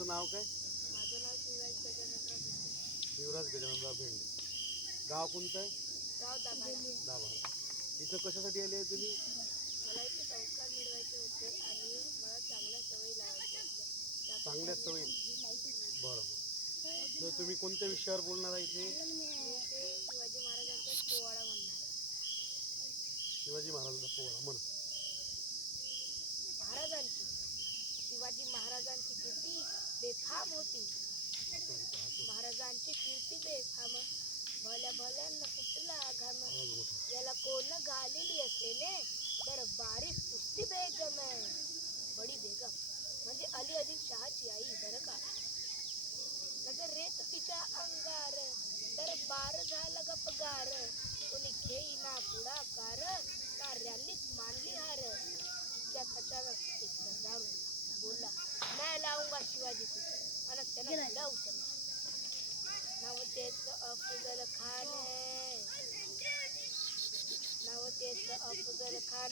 तुमचं नाव काय? माझं नाव शिवराज गजाननराव भेटे शिवराज गजाननराव भेंडे. गाव कोणतं आहे? गाव दाभाडा. दाभाडा. इथं कशासाठी आले आहे तुम्ही? मला इथे संस्कार मिळवायचे होते आणि मला चांगल्या सवयी लावायच्या होत्या. चांगल्या सवयी? बरं बरं तर तुम्ही कोणत्या विषयावर बोलणार आहे इथे? शिवाजी महाराजांचाच पोवाडा म्हणणार. शिवाजी महाराजांचा पोळा म्हणा महाराजांची शिवाजी महाराजांची कीर्ती बेफाम होती. महाराजांची कीर्ती बेफाम. भल्या भल्यांना कुठला आघाम? याला कोण घालेली असेल तर बारीक कुस्ती बेगम बडी बेगम. म्हणजे अली अली शहाची आई बरं का? नजर रेत तिच्या अंगार. तर बार झाला गपगार कोणी घेईना पुढाकार. कार्यांनीच मानली हार. इतक्यात अचानक एक दारू मैं शिवाजी को उचलला नाव त्याचं अफजल खान नाव त्याचं अफजल खान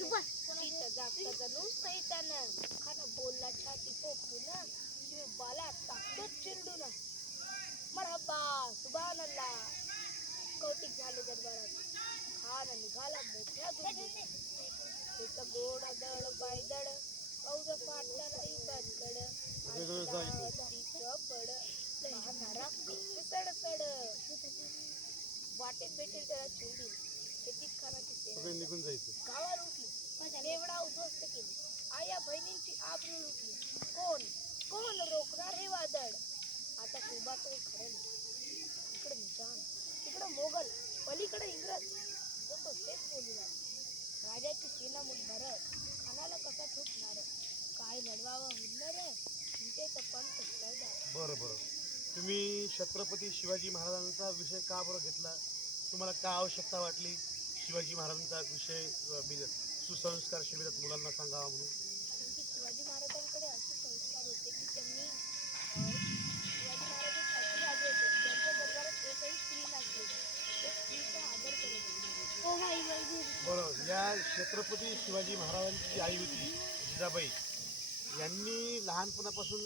तिथं जागता जणू सैतान. खान बोलला छाती पोखून शिव बाला टाकतो चिरडून मरहबा सुभान अल्लाह कौतिक झाले दरबारात खान निघाला मोठ्या त्याचं गोड दळ सगळीकडे जायचं. वाटेत भेटेल त्याला शेतीत सगळे निघून जायचं उठली उद्ध्वस्त केली आया बहिणींची आबरून उठली कोण कोण रोखणार हे वादळ आता शोभा तो खरं इकडे निजाम इकडे मोगल पलीकडे इंग्रज तो तेच बोलू लागला राजाची सेना मुठ बरं बरं. तुम्ही छत्रपती शिवाजी महाराजांचा विषय का बरं घेतला? तुम्हाला का आवश्यकता वाटली? शिवाजी महाराजांचा विषय अ, सुसंस्कार शिबिरात मुलांना सांगावा म्हणून. कारण की शिवाजी महाराजांकडे असे संस्कार होते की त्यांनी अं, शिवाजी महाराज एक असे राजे होते. की ज्यांच्या दरबारात एकही स्त्री नसली ते स्त्रीचा आदर करत होते. बरं या छत्रपती शिवाजी महाराजांची आई होती जिजाबाई. यांनी लहानपणापासून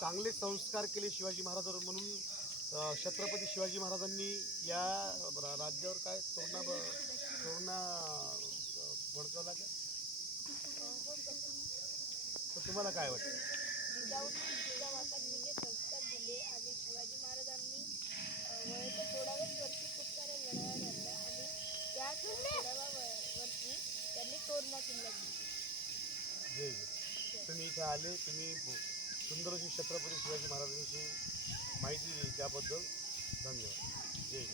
चांगले संस्कार केले शिवाजी महाराजांवर म्हणून छत्रपती शिवाजी महाराजांनी या राज्यावर काय तोरणा ब- तोरणा भडकवला का तर तुम्हाला काय वाटतं? जिजाऊ जिजामातांनी जे संस्कार दिले आणि शिवाजी महाराजांनी अं, वयाच्या सोळाव्याच वर्षी खूप साऱ्या लढाया लढल्या आणि त्याच सोळाव्या व- वर्षी त्यांनी तोरणा किल्ला जिंकला जय जय. तुम्ही इथे आले तुम्ही सुंदर अशी छत्रपती शिवाजी महाराजांची माहिती दिली. त्याबद्दल धन्यवाद. जय